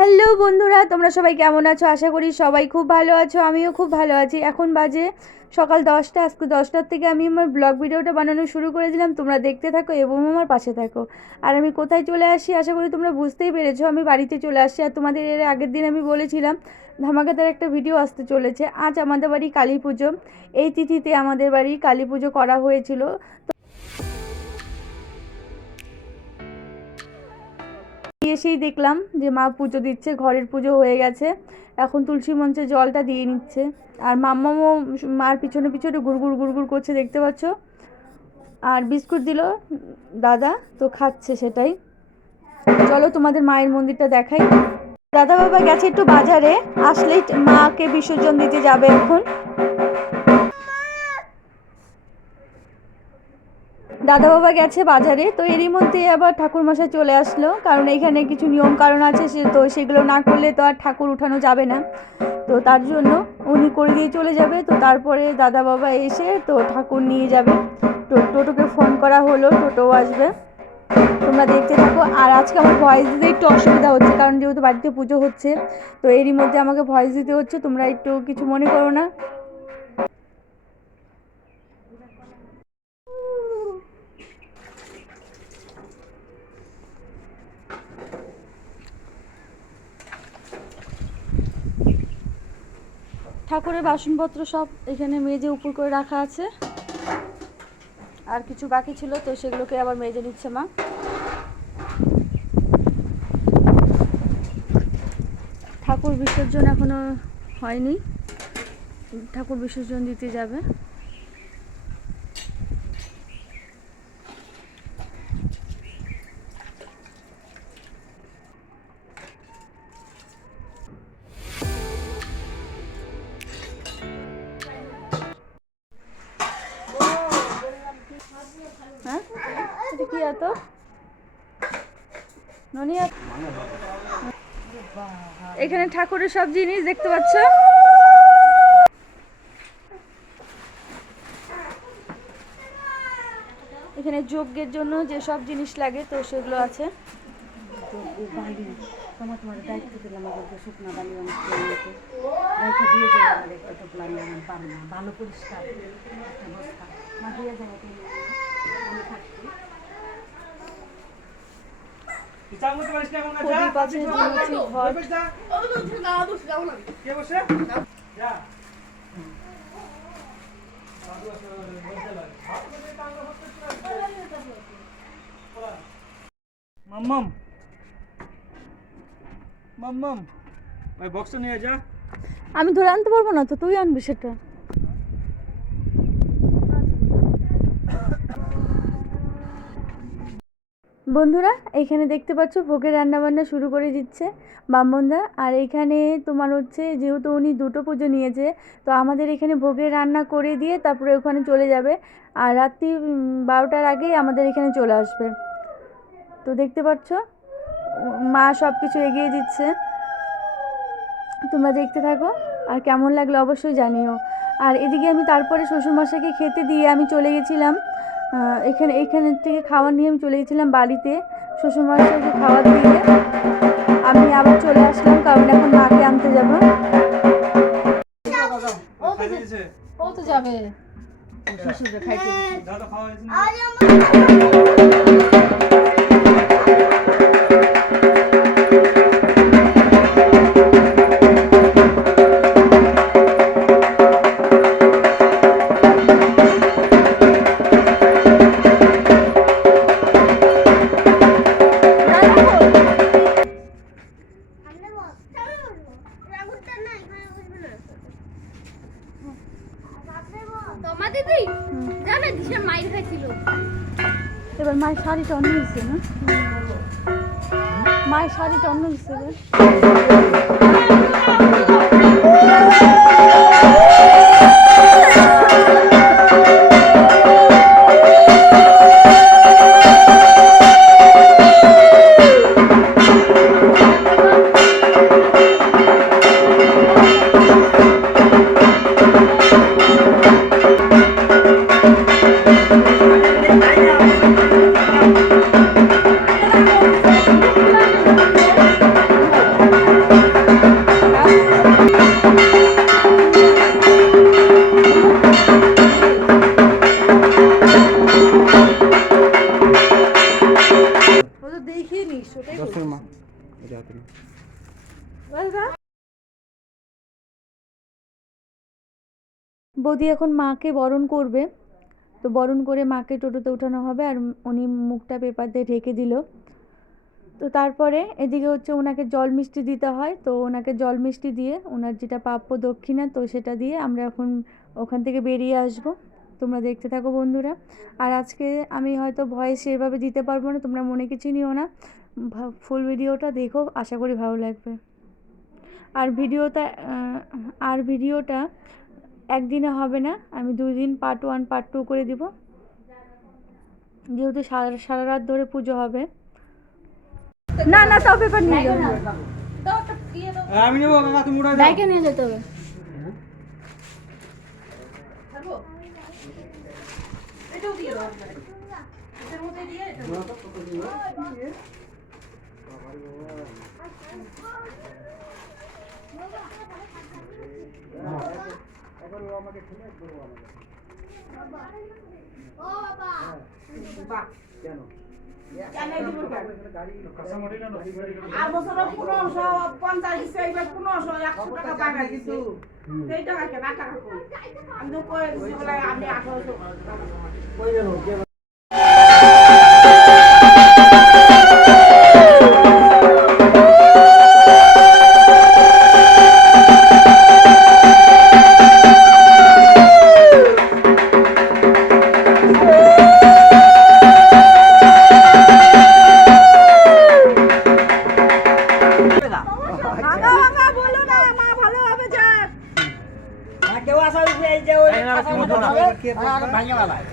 Hello বন্ধুরা, তোমরা সবাই কেমন আছো? আশা করি সবাই খুব ভালো আছো, আমিও খুব ভালো আছি। এখন বাজে সকাল দশটা, আজকে দশটার থেকে আমি আমার ব্লগ ভিডিওটা বানানো শুরু করে দিলাম তোমরা দেখতে থাকো এবং আমার পাশে থাকো। আর আমি কোথায় চলে আসি আশা করি তোমরা বুঝতেই পেরেছ, আমি বাড়িতে চলে আসছি আর তোমাদের এর আগের দিন আমি বলেছিলাম, ধামাকাদার একটা ভিডিও আসতে চলেছে। আজ আমাদের বাড়ি কালী পুজো। এই তিথিতে আমাদের বাড়ি কালী পুজো করা হয়েছিল। এসেই দেখলাম যে মা পুজো দিচ্ছে, ঘরের পুজো হয়ে গেছে। এখন তুলসী মঞ্চে জলটা দিয়ে নিচ্ছে। আর মাম্মামও মার পিছনে পিছনে গুড়গুড় গুড়গুড় করছে, দেখতে পাচ্ছ? আর বিস্কুট দিল দাদা, তো খাচ্ছে সেটাই। চলো তোমাদের মায়ের মন্দিরটা দেখাই। দাদা বাবা গেছে একটু বাজারে, আসলেই মাকে বিসর্জন দিতে যাবে এখন। দাদা বাবা গেছে বাজারে, তো এরই মধ্যে আবার ঠাকুরমশাই চলে আসলো। কারণ এখানে কিছু নিয়ম কারণ আছে, সে তো সেগুলো না করলে তো আর ঠাকুর উঠানো যাবে না। তো তার জন্য উনি করে দিয়ে চলে যাবে। তো তারপরে দাদা বাবা এসে তো ঠাকুর নিয়ে যাবে। তো টোটোকে ফোন করা হলো, টোটোও আসবে। তোমরা দেখতে থাকো। আর আজকে আমার ভয়েস দিতে একটু অসুবিধা হচ্ছে, কারণ যেহেতু বাড়িতে পুজো হচ্ছে, তো এরই মধ্যে আমাকে ভয়েস দিতে হচ্ছে। তোমরা একটু কিছু মনে করো না। ঠাকুরের বাসনপত্র সব এখানে মেজে উপর করে রাখা আছে। আর কিছু বাকি ছিল, তো সেগুলোকে আবার মেজে নিচ্ছে মা। ঠাকুর বিসর্জন এখনও হয়নি। ঠাকুর বিসর্জন দিতে যাবে। এখানে ঠাকুরের সব জিনিস দেখতে পাচ্ছ? এখানে যজ্ঞের জন্য যে সব জিনিস লাগে, তো সেগুলো আছে তুমি আমি থাকছি প্রদীপ আছে ধুনুচি ঘট মাম্মাম মাম্মাম ওই বক্সটা নিয়ে যা। আমি ধরে আনতে পারব না তো তুই আনবি সেটা। বন্ধুরা, এখানে দেখতে পাচ্ছ ভোগের রান্নাবান্না শুরু করে দিচ্ছে ব্রাহ্মণদা আর এখানে তোমার হচ্ছে, যেহেতু উনি দুটো পুজো নিয়েছে, তো আমাদের এখানে ভোগের রান্না করে দিয়ে তারপরে ওখানে চলে যাবে। আর রাত্রি বারোটার আগেই আমাদের এখানে চলে আসবে। তো দেখতে পাচ্ছ, মা সব কিছু এগিয়ে দিচ্ছে। তোমরা দেখতে থাকো, আর কেমন লাগল অবশ্যই জানিও। আর এদিকে আমি তারপরে শ্বশুরমশাইকে খেতে দিয়ে আমি চলে গেছিলাম। এখানে এখান থেকে খাওয়ার নিয়ে আমি চলে গেছিলাম বাড়িতে। শ্বশুরমশাইকে খাবার দিয়ে আমি আবার চলে আসলাম কারণ এখন মাকে আনতে যাব। ও তো যাবে। শ্বশুরে খাইতে বৌদি এখন মাকে বরণ করবে। তো বরণ করে মাকে টোটোতে উঠানো হবে আর উনি মুখটা পেপার দিয়ে ঢেকে দিল। তো তারপরে এদিকে হচ্ছে ওনাকে জল মিষ্টি দিতে হয়। তো ওনাকে জল মিষ্টি দিয়ে ওনার যেটা প্রাপ্য দক্ষিণা, তো সেটা দিয়ে আমরা এখন ওখান থেকে বেরিয়ে আসব। তোমরা দেখতে থাকো বন্ধুরা। আর আজকে আমি হয়তো ভয়েস সেভাবে দিতে পারব না, তোমরা মনে কিছু নিও না। ফুল ভিডিওটা দেখো, আশা করি ভালো লাগবে। আর ভিডিওটা আহ, আর ভিডিওটা একদিনে হবে না আমি দুই দিন পার্ট ওয়ান পার্ট টু করে দিব। যেহেতু সারা সারা রাত ধরে পুজো হবে। না না তাও পেপার নিয়ে যাব হ্যাঁ, আমি নেব কাকা তুমি যাও বাইকে নিয়ে যেতে হবে। আর বছর পনেরোশো পঞ্চাশ দিচ্ছে এইবার পনেরোশো একশো টাকা টাকা দিছো সেই টাকা কেন? আমি তো কয়ে দিছি বলে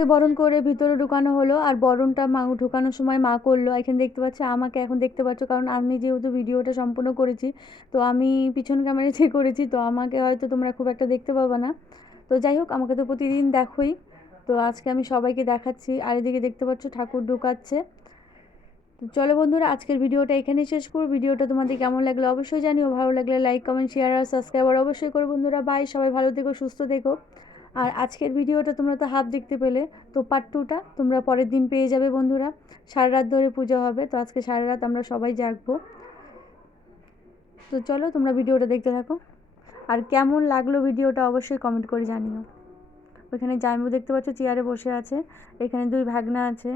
মাকে বরণ করে ভিতরে ঢুকানো হলো, আর বরণটা মা ঢুকানোর সময় মা করল, এখানে দেখতে পাচ্ছ আমাকে এখন দেখতে পাচ্ছ, কারণ আমি যেহেতু ভিডিওটা সম্পূর্ণ করেছি, তো আমি পিছন ক্যামেরা ক্যামেরাতে করেছি, তো আমাকে হয়তো তোমরা খুব একটা দেখতে পাবে না। তো যাই হোক, আমাকে তো প্রতিদিন দেখোই, তো আজকে আমি সবাইকে দেখাচ্ছি, আর এদিকে দেখতে পাচ্ছ ঠাকুর ঢুকাচ্ছে। চলো বন্ধুরা, আজকের ভিডিওটা এখানেই শেষ করব। ভিডিওটা তোমাদের কেমন লাগল অবশ্যই জানিও, ভালো লাগলে লাইক কমেন্ট শেয়ার আর সাবস্ক্রাইব আর অবশ্যই করো বন্ধুরা। বাই সবাই ভালো থেকো, সুস্থ থেকো। আর আজকের ভিডিওটা তোমরা তো হাফ দেখতে পেলে, তো পার্ট টুটা তোমরা পরের দিন পেয়ে যাবে বন্ধুরা। সারা রাত ধরে পুজো হবে, তো আজকে সারা রাত আমরা সবাই জাগবো। তো চলো তোমরা ভিডিওটা দেখতে থাকো। আর কেমন লাগল ভিডিওটা অবশ্যই কমেন্ট করে জানিও। ওইখানে জামু দেখতে পাচ্ছ চেয়ারে বসে আছে, এখানে দুই ভাগনা আছে।